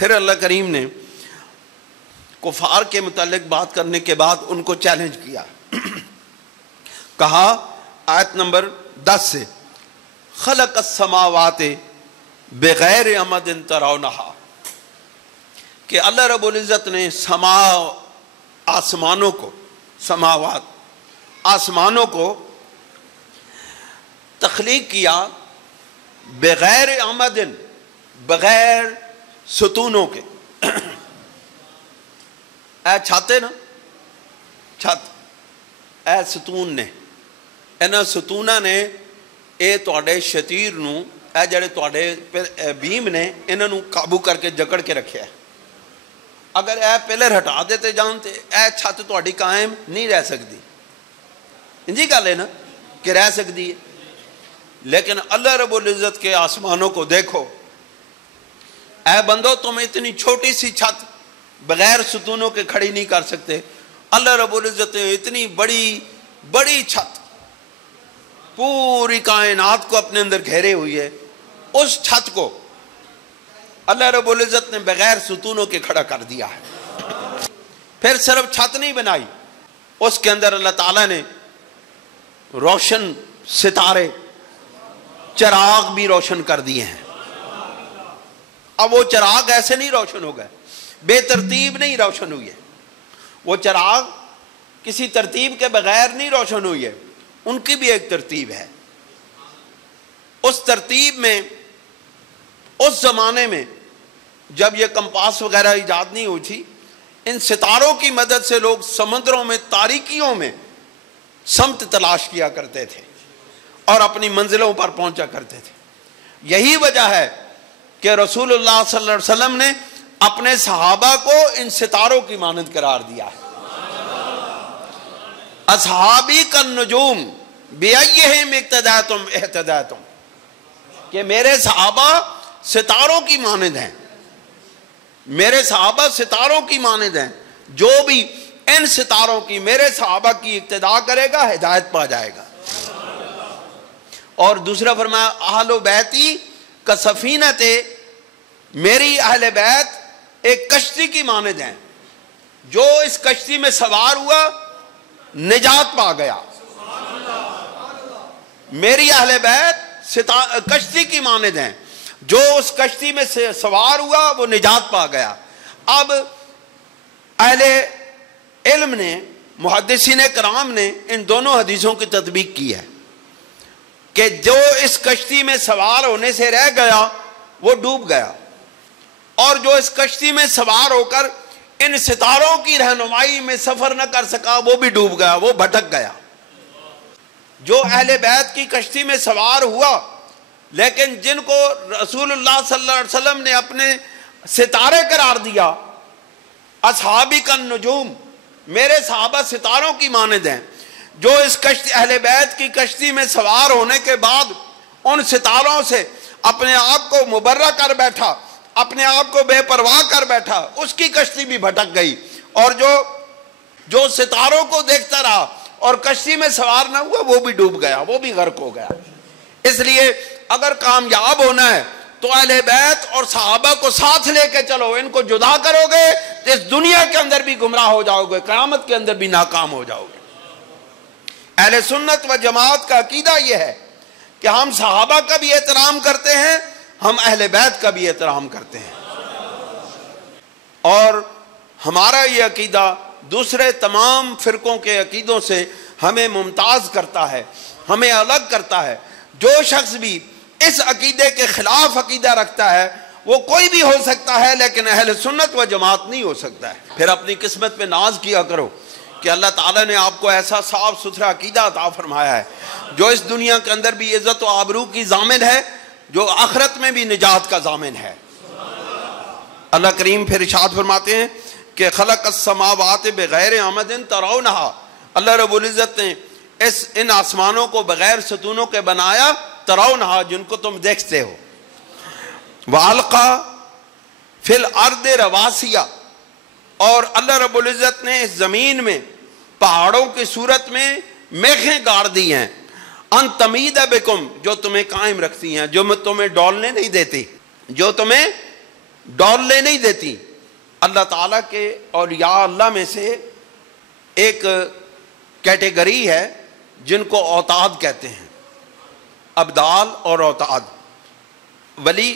پھر اللہ کریم نے کفار کے متعلق بات کرنے کے بعد ان کو چیلنج کیا. کہا آیت نمبر 10 سے خلق السماوات بغیر عمد ترونہا، کہ اللہ رب العزت نے آسمانوں کو، سماوات آسمانوں کو تخلیق کیا بغیر عمد، بغیر ستونوں کے. اے چھاتے نا، چھت اے ستون نے، انہاں ستونہ نے اے تواڈے شتیر نو، اے جڑے تواڈے بیم نے انہاں نو قابو کر کے جکڑ کے رکھیا ہے. اگر اے پلر ہٹا دیتے جانتے اے چھت تواڈی قائم نہیں رہ سکتی. انجی گل ہے نا کہ رہ سکتی ہے. لیکن اللہ رب العزت کے آسمانوں کو دیکھو. اے بندو تم اتنی چھوٹی سی چھت بغیر ستونوں کے کھڑی نہیں کر سکتے. اللہ رب العزت نے اتنی بڑی چھت پوری کائنات کو اپنے اندر گھیرے ہوئی ہے. اس چھت کو اللہ رب العزت نے بغیر ستونوں کے کھڑا کر دیا ہے. پھر صرف چھت نہیں بنائی، اس کے اندر اللہ تعالیٰ نے روشن ستارے، چراغ بھی روشن کر دیے ہیں. اب وہ چراغ ایسے نہیں روشن ہو گئے، بے ترتیب نہیں روشن ہوئی ہے. وہ چراغ کسی ترتیب کے بغیر نہیں روشن ہوئی ہے، ان کی بھی ایک ترتیب ہے. اس ترتیب میں اس زمانے میں جب یہ کمپاس وغیرہ ایجاد نہیں ہوئی تھی، ان ستاروں کی مدد سے لوگ سمندروں میں، تاریکیوں میں سمت تلاش کیا کرتے تھے اور اپنی منزلوں پر پہنچا کرتے تھے. یہی وجہ ہے کہ رسول اللہ صلی اللہ علیہ وسلم نے اپنے صحابہ کو ان ستاروں کی مانند قرار دیا ہے. اصحابی کالنجوم بأیہم اقتدیتم اہتدیتم، کہ میرے صحابہ ستاروں کی مانند ہیں. میرے صحابہ ستاروں کی مانند ہیں، جو بھی ان ستاروں کی، میرے صحابہ کی اقتداء کرے گا ہدایت پا جائے گا. اور دوسرا فرمایا اہل بیتی کا سفینت، میری اہل بیت ایک کشتی کی مانند ہیں، جو اس کشتی میں سوار ہوا نجات پا گیا. میری اہل بیت کشتی کی مانند ہیں، جو اس کشتی میں سے سوار ہوا وہ نجات پا گیا. اب اہل علم نے، محدثین کرام نے ان دونوں حدیثوں کی تطبیق کی ہے کہ جو اس کشتی میں سوار ہونے سے رہ گیا وہ ڈوب گیا، اور جو اس کشتی میں سوار ہو کر ان ستاروں کی رہنمائی میں سفر نہ کر سکا وہ بھی ڈوب گیا، وہ بھٹک گیا. جو اہل بیت کی کشتی میں سوار ہوا، لیکن جن کو رسول اللہ صلی اللہ علیہ وسلم نے اپنے ستارے قرار دیا، اصحابی کالنجوم، میرے صحابہ ستاروں کی مانند ہیں، جو اس کشتی، اہل بیت کی کشتی میں سوار ہونے کے بعد ان ستاروں سے اپنے آپ کو مبرہ کر بیٹھا، اپنے آپ کو بے پرواہ کر بیٹھا، اس کی کشتی بھی بھٹک گئی. اور جو ستاروں کو دیکھتا رہا اور کشتی میں سوار نہ ہوا وہ بھی ڈوب گیا، وہ بھی غرق ہو گیا. اس لیے اگر کامیاب ہونا ہے تو اہل بیت اور صحابہ کو ساتھ لے کے چلو. ان کو جدا کرو گے تو اس دنیا کے اندر بھی گمراہ ہو جاؤ گے، قیامت کے اندر بھی ناکام ہو جاؤ گے. اہل سنت و جماعت کا عقیدہ یہ ہے کہ ہم صحابہ کا بھی احترام کرتے ہیں، ہم اہل بیت کا بھی احترام کرتے ہیں، اور ہمارا یہ عقیدہ دوسرے تمام فرقوں کے عقیدوں سے ہمیں ممتاز کرتا ہے، ہمیں الگ کرتا ہے. جو شخص بھی اس عقیدے کے خلاف عقیدہ رکھتا ہے وہ کوئی بھی ہو سکتا ہے، لیکن اہل سنت و جماعت نہیں ہو سکتا ہے. پھر اپنی قسمت پہ ناز کیا کرو کہ اللہ تعالیٰ نے آپ کو ایسا صاف ستھرا عقیدہ عطا فرمایا ہے جو اس دنیا کے اندر بھی عزت و آبرو کی ضامن ہے، جو آخرت میں بھی نجات کا ضامن ہے. اللہ کریم پھر ارشاد فرماتے ہیں کہ خلق السماوات بغیر عمد ترونہا، اللہ رب العزت نے ان آسمانوں کو بغیر ستونوں کے بنایا، ترونہا جن کو تم دیکھتے ہو. وَأَلْقَى فِي الْأَرْضِ رَوَاسِيَ، اور اللہ رب العزت نے اس زمین میں پہاڑوں کی صورت میں میخیں گاڑ دی ہیں، ان تمید بکم، جو تمہیں قائم رکھتی ہیں، جو تمہیں ڈولنے نہیں دیتی، جو تمہیں ڈولنے نہیں دیتی۔ اللہ تعالیٰ کے اولیاء اللہ میں سے ایک کیٹیگری ہے جن کو اوتاد کہتے ہیں، ابدال اور اوتاد۔ ولی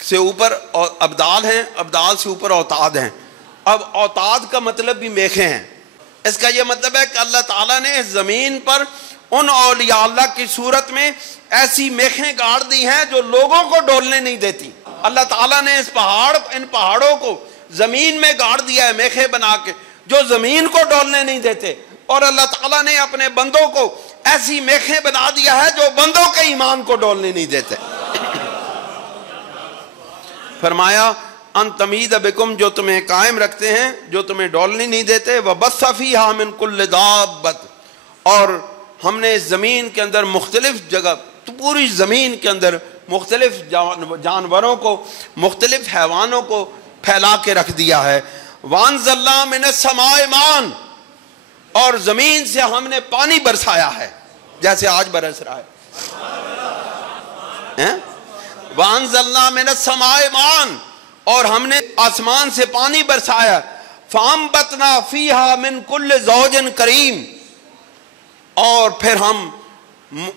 سے اوپر ابدال ہیں، ابدال سے اوپر اوتاد ہیں۔ اب اوتاد کا مطلب بھی میخیں ہیں۔ اس کا یہ مطلب ہے کہ اللہ تعالیٰ نے زمین پر ان اولیاء اللہ کی صورت میں ایسی میخیں گاڑ دی ہیں جو لوگوں کو ڈولنے نہیں دیتی۔ اللہ تعالیٰ نے ان پہاڑوں کو زمین میں گاڑ دیا ہے میخیں بنا کے، جو زمین کو ڈولنے نہیں دیتے، اور اللہ تعالیٰ نے اپنے بندوں کو ایسی میخیں بنا دیا ہے جو بندوں کے ایمان کو ڈولنے نہیں دیتے۔ فرمایا ان تمید بکم، جو تمہیں قائم رکھتے ہیں، جو تمہیں ڈولنے نہیں دیتے، وبث فیہا من کل دابۃ، اور ہم نے زمین کے اندر مختلف جگہ، تو پوری زمین کے اندر مختلف جانوروں کو، مختلف حیوانوں کو پھیلا کے رکھ دیا ہے۔ وانزلنا من السماء ماء، اور زمین سے ہم نے پانی برسایا ہے جیسے آج برس رہا ہے۔ وانزلنا من السماء ماء، اور ہم نے آسمان سے پانی برسایا۔ فانبتنا فیہا من کل زوج کریم، اور پھر ہم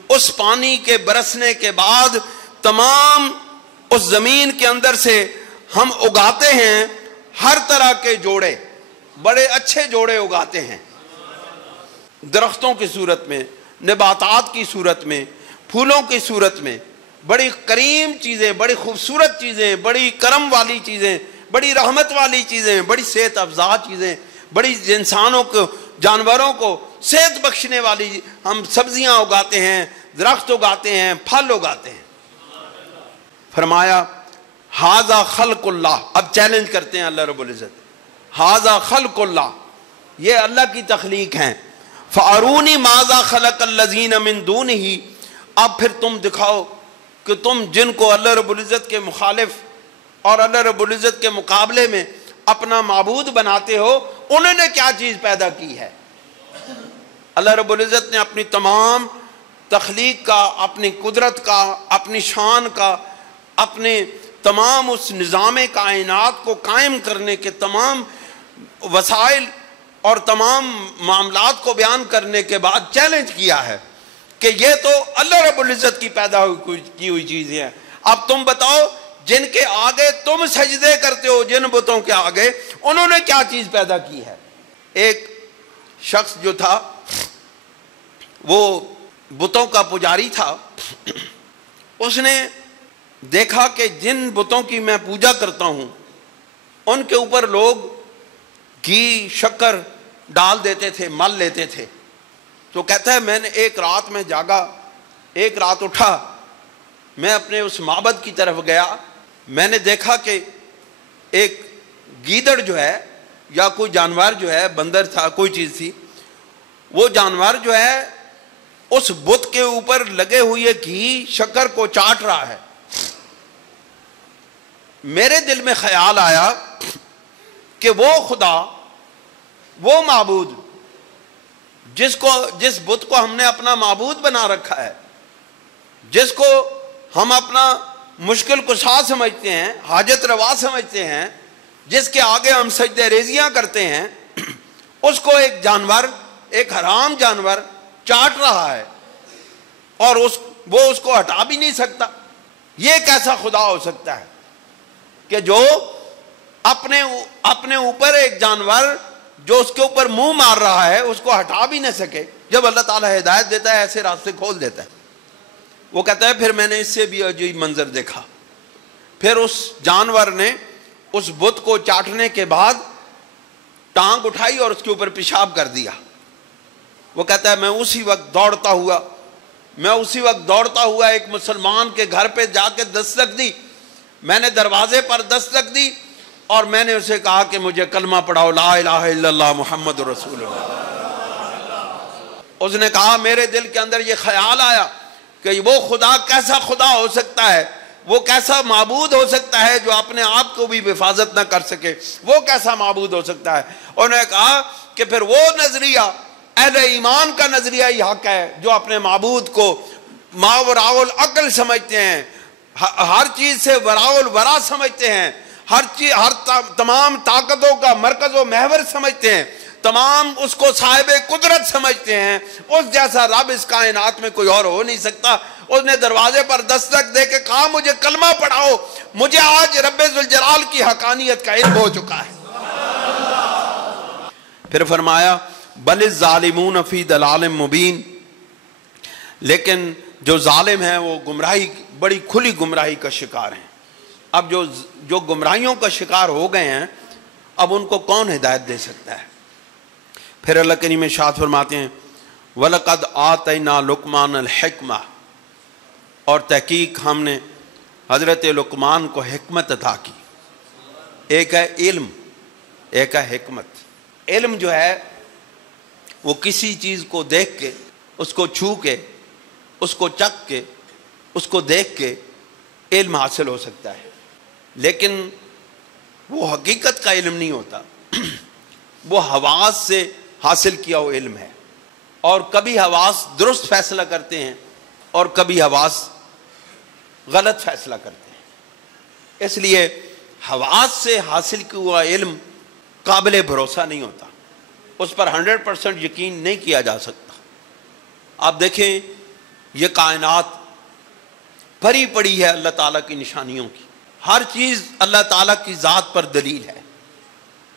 اس پانی کے برسنے کے بعد تمام اس زمین کے اندر سے ہم اگاتے ہیں ہر طرح کے جوڑے، بڑے اچھے جوڑے اگاتے ہیں، درختوں کی صورت میں، نباتات کی صورت میں، پھولوں کی صورت میں، بڑی کریم چیزیں، بڑی خوبصورت چیزیں، بڑی کرم والی چیزیں، بڑی رحمت والی چیزیں، بڑی صحت افزا چیزیں، بڑی انسانوں کو، جانوروں کو صحت بخشنے والی ہم سبزیاں اگاتے ہیں، درخت اگاتے ہیں، پھل اگاتے ہیں۔ فرمایا ھذا خلق اللہ، اب چیلنج کرتے ہیں اللہ رب العزت، ھذا خلق اللہ، یہ اللہ کی تخلیق ہیں۔ فارونی ماذا خلق الذین من دونہ، اب پھر تم دکھاؤ کہ تم جن کو اللہ رب العزت کے مخالف اور اللہ رب العزت کے مقابلے میں اپنا معبود بناتے ہو، انہوں نے کیا چیز پیدا کی ہے۔ اللہ رب العزت نے اپنی تمام تخلیق کا، اپنی قدرت کا، اپنی شان کا، اپنے تمام اس نظام کائنات کو قائم کرنے کے تمام وسائل اور تمام معاملات کو بیان کرنے کے بعد چیلنج کیا ہے کہ یہ تو اللہ رب العزت کی پیدا کی ہوئی چیزیں ہیں، اب تم بتاؤ جن کے آگے تم سجدے کرتے ہو، جن بتوں کے آگے، انہوں نے کیا چیز پیدا کی ہے۔ ایک شخص جو تھا وہ بتوں کا پجاری تھا، اس نے دیکھا کہ جن بتوں کی میں پوجا کرتا ہوں ان کے اوپر لوگ گھی شکر ڈال دیتے تھے، مل لیتے تھے۔ تو کہتا ہے میں نے ایک رات میں جاگا، ایک رات اٹھا، میں اپنے اس معبد کی طرف گیا، میں نے دیکھا کہ ایک گیدڑ جو ہے یا کوئی جانور جو ہے، بندر تھا، کوئی چیز تھی، وہ جانور جو ہے اس بت کے اوپر لگے ہوئے گھی شکر کو چاٹ رہا ہے۔ میرے دل میں خیال آیا کہ وہ خدا، وہ معبود جس بت کو ہم نے اپنا معبود بنا رکھا ہے، جس کو ہم اپنا مشکل کشا سمجھتے ہیں، حاجت روا سمجھتے ہیں، جس کے آگے ہم سجدہ ریزیاں کرتے ہیں، اس کو ایک جانور، ایک حرام جانور چاٹ رہا ہے اور وہ اس کو ہٹا بھی نہیں سکتا۔ یہ کیسا خدا ہو سکتا ہے کہ جو اپنے اوپر ایک جانور جو اس کے اوپر منہ مار رہا ہے اس کو ہٹا بھی نہ سکے۔ جب اللہ تعالیٰ ہدایت دیتا ہے ایسے راستے کھول دیتا ہے۔ وہ کہتا ہے پھر میں نے اس سے بھی عجیب منظر دیکھا، پھر اس جانور نے اس بت کو چاٹنے کے بعد ٹانگ اٹھائی اور اس کے اوپر پیشاب کر دیا۔ وہ کہتا ہے میں اسی وقت دوڑتا ہوا ایک مسلمان کے گھر پہ جا کے دستک دی، میں نے دروازے پر دستک دی اور میں نے اسے کہا کہ مجھے کلمہ پڑھاؤ، لا الہ الا اللہ محمد رسول اللہ۔ اس نے کہا میرے دل کے اندر یہ خیال آیا کہ وہ خدا کیسا خدا ہو سکتا ہے، وہ کیسا معبود ہو سکتا ہے جو اپنے آپ کو بھی حفاظت نہ کر سکے، وہ کیسا معبود ہو سکتا ہے۔ انہوں نے کہا کہ پھر وہ نظریہ اہل ایمان کا نظریہ ہی حق ہے جو اپنے معبود کو ماوراء العقل سمجھتے ہیں، ہر چیز سے وراء الورا سمجھتے ہیں، تمام طاقتوں کا مرکز و محور سمجھتے ہیں، تمام اس کو صاحب قدرت سمجھتے ہیں، اس جیسا رب اس کائنات میں کوئی اور ہو نہیں سکتا۔ اس نے دروازے پر دستک دے کے کہا مجھے کلمہ پڑھاؤ، مجھے آج رب ذوالجلال کی حقانیت کا علم ہو چکا ہے۔ پھر فرمایا بل الظالمون فی ضلال مبین، لیکن جو ظالم ہیں وہ گمراہی، بڑی کھلی گمراہی کا شکار ہیں۔ اب جو گمراہیوں کا شکار ہو گئے ہیں، اب ان کو کون ہدایت دے سکتا ہے؟ پھر اللہ کریم ارشاد فرماتے ہیں وَلَقَدْ آتَيْنَا لُقْمَانَ الْحِكْمَةَ، اور تحقیق ہم نے حضرت لقمان کو حکمت عطا کی۔ ایک ہے علم، ایک ہے حکمت۔ علم جو ہے وہ کسی چیز کو دیکھ کے، اس کو چھو کے، اس کو چکھ کے، اس کو دیکھ کے علم حاصل ہو سکتا ہے، لیکن وہ حقیقت کا علم نہیں ہوتا، وہ حواس سے حاصل کیا ہوا علم ہے۔ اور کبھی حواس درست فیصلہ کرتے ہیں اور کبھی حواس غلط فیصلہ کرتے ہیں۔ اس لیے حواس سے حاصل کیا ہوا علم قابل بھروسہ نہیں ہوتا، اس پر 100% یقین نہیں کیا جا سکتا۔ آپ دیکھیں یہ کائنات بھری پڑی ہے اللہ تعالیٰ کی نشانیوں کی، ہر چیز اللہ تعالیٰ کی ذات پر دلیل ہے۔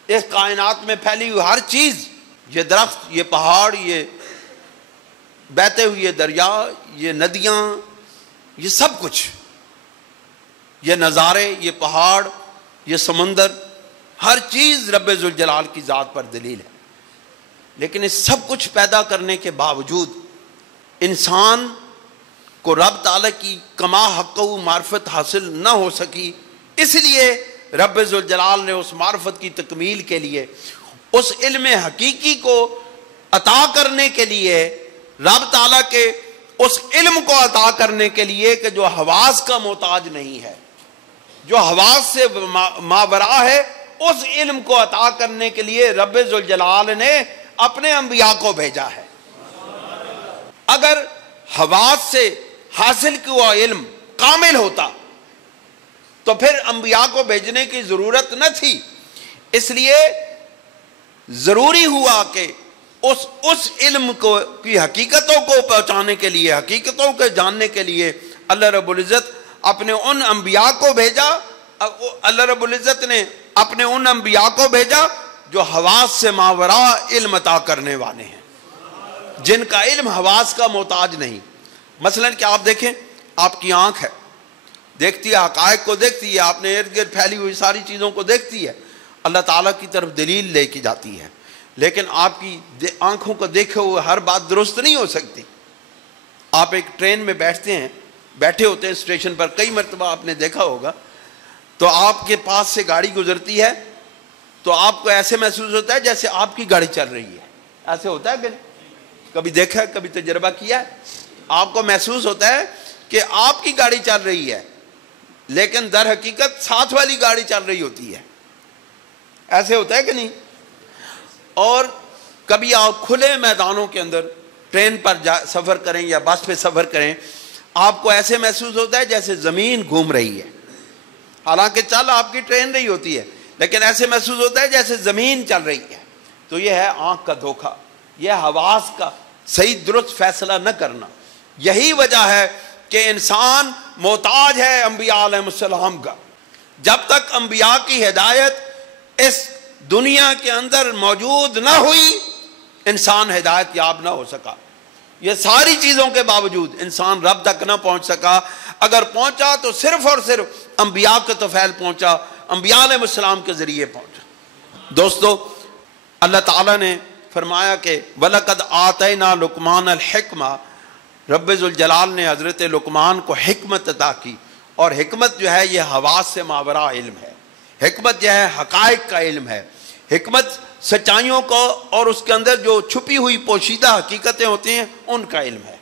اس کائنات میں پھیلی ہوئی ہر چیز، یہ درخت، یہ پہاڑ، یہ بہتے ہوئے دریا، یہ ندیاں، یہ سب کچھ، یہ نظارے، یہ پہاڑ، یہ سمندر، ہر چیز رب ذوالجلال کی ذات پر دلیل ہے۔ لیکن اس سب کچھ پیدا کرنے کے باوجود انسان کو رب تعالیٰ کی کما حق و معرفت حاصل نہ ہو سکی، اس لیے رب ذوالجلال نے اس معرفت کی تکمیل کے لیے، اس علم حقیقی کو عطا کرنے کے لیے، رب تعالیٰ کے اس علم کو عطا کرنے کے لیے کہ جو حواس کا محتاج نہیں ہے، جو حواس سے ماورا ہے، اس علم کو عطا کرنے کے لیے رب ذوالجلال نے اپنے انبیاء کو بھیجا ہے۔ اگر حواس سے حاصل کیا علم کامل ہوتا تو پھر انبیاء کو بھیجنے کی ضرورت نہ تھی۔ اس لیے ضروری ہوا کہ اس علم کو کی حقیقتوں کو پہنچانے کے لیے، حقیقتوں کے جاننے کے لیے اللہ رب العزت اپنے ان انبیاء کو بھیجا۔ اللہ رب العزت نے اپنے ان انبیاء کو بھیجا جو حواس سے ماورا علم عطا کرنے والے ہیں، جن کا علم حواس کا محتاج نہیں۔ مثلا کہ آپ دیکھیں، آپ کی آنکھ ہے، دیکھتی ہے، حقائق کو دیکھتی ہے، آپ نے ارد گرد پھیلی ہوئی ساری چیزوں کو دیکھتی ہے، اللہ تعالیٰ کی طرف دلیل لے کے جاتی ہے، لیکن آپ کی آنکھوں کو دیکھے ہوئے ہر بات درست نہیں ہو سکتی۔ آپ ایک ٹرین میں بیٹھے ہوتے ہیں اسٹیشن پر، کئی مرتبہ آپ نے دیکھا ہوگا، تو آپ کے پاس سے گاڑی گزرتی ہے تو آپ کو ایسے محسوس ہوتا ہے جیسے آپ کی گاڑی چل رہی ہے۔ ایسے ہوتا ہے کہ نہیں؟ کبھی دیکھا ہے، کبھی تجربہ کیا ہے؟ آپ کو محسوس ہوتا ہے کہ آپ کی گاڑی چل رہی ہے، لیکن در حقیقت ساتھ والی گاڑی چل رہی ہوتی ہے۔ ایسے ہوتا ہے کہ نہیں؟ اور کبھی آپ کھلے میدانوں کے اندر ٹرین پر سفر کریں یا بس پہ سفر کریں، آپ کو ایسے محسوس ہوتا ہے جیسے زمین گھوم رہی ہے، حالانکہ چل آپ کی ٹرین رہی ہوتی ہے، لیکن ایسے محسوس ہوتا ہے جیسے زمین چل رہی ہے۔ تو یہ ہے آنکھ کا دھوکہ، یہ حواس کا صحیح درست فیصلہ نہ کرنا۔ یہی وجہ ہے کہ انسان محتاج ہے انبیاء علیہ السلام کا۔ جب تک انبیاء کی ہدایت اس دنیا کے اندر موجود نہ ہوئی، انسان ہدایت یاب نہ ہو سکا۔ یہ ساری چیزوں کے باوجود انسان رب تک نہ پہنچ سکا۔ اگر پہنچا تو صرف اور صرف انبیاء کے طفیل پہنچا، انبیاء علیہ السلام کے ذریعے پہنچا۔ دوستو، اللہ تعالیٰ نے فرمایا کہ وَلَقَدْ آتَيْنَا لُقْمَانَ الْحِكْمَةَ، رب ذوالجلال نے حضرت لقمان کو حکمت عطا کی، اور حکمت جو ہے یہ حواس سے ماورا علم ہے۔ حکمت جو ہے حقائق کا علم ہے، حکمت سچائیوں کو اور اس کے اندر جو چھپی ہوئی پوشیدہ حقیقتیں ہوتی ہیں ان کا علم ہے۔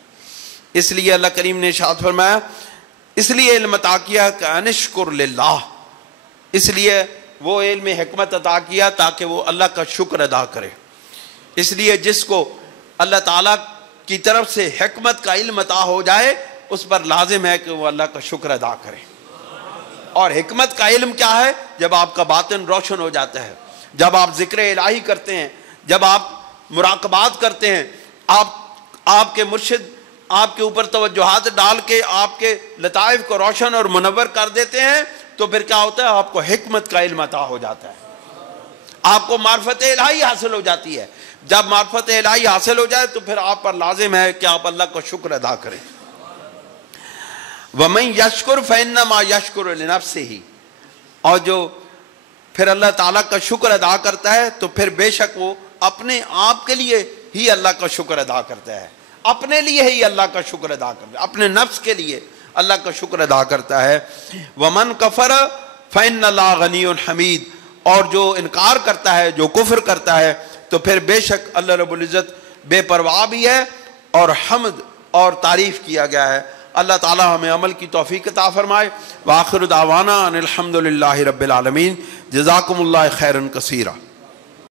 اس لیے اللہ کریم نے ارشاد فرمایا، اس لیے علم عطا کیا کہ انشکر للہ، اس لیے وہ علم حکمت عطا کیا تاکہ وہ اللہ کا شکر ادا کرے۔ اس لیے جس کو اللہ تعالیٰ کی طرف سے حکمت کا علم عطا ہو جائے، اس پر لازم ہے کہ وہ اللہ کا شکر ادا کرے۔ اور حکمت کا علم کیا ہے؟ جب آپ کا باطن روشن ہو جاتا ہے، جب آپ ذکر الہی کرتے ہیں، جب آپ مراقبات کرتے ہیں، آپ کے مرشد آپ کے اوپر توجہات ڈال کے آپ کے لطائف کو روشن اور منور کر دیتے ہیں، تو پھر کیا ہوتا ہے؟ آپ کو حکمت کا علم عطا ہو جاتا ہے، آپ کو معرفت الہی حاصل ہو جاتی ہے۔ جب معرفت الہی حاصل ہو جائے تو پھر آپ پر لازم ہے کہ آپ اللہ کو شکر ادا کریں۔ وَمَن يَشْكُرْ فَإِنَّمَا يَشْكُرُ لِنَفْسِهِ، اور جو پھر اللہ تعالیٰ کا شکر ادا کرتا ہے تو پھر بے شک وہ اپنے آپ کے لیے ہی اللہ کا شکر ادا کرتا ہے، اپنے لیے ہی اللہ کا شکر ادا کرتا ہے، اپنے نفس کے لیے اللہ کا شکر ادا کرتا ہے۔ وَمَن كَفَرَ فَإِنَّ اللَّهَ غَنِيٌّ حَمِيدٌ، اور جو انکار کرتا ہے، جو کفر کرتا ہے، تو پھر بے شک اللہ رب العزت بے پرواہ بھی ہے اور حمد اور تعریف کیا گیا ہے۔ اللہ تعالیٰ ہمیں عمل کی توفیق عطا فرمائے۔ وآخر دعوانا ان الحمد للہ رب العالمین۔ جزاکم اللہ خیرا کثیرا۔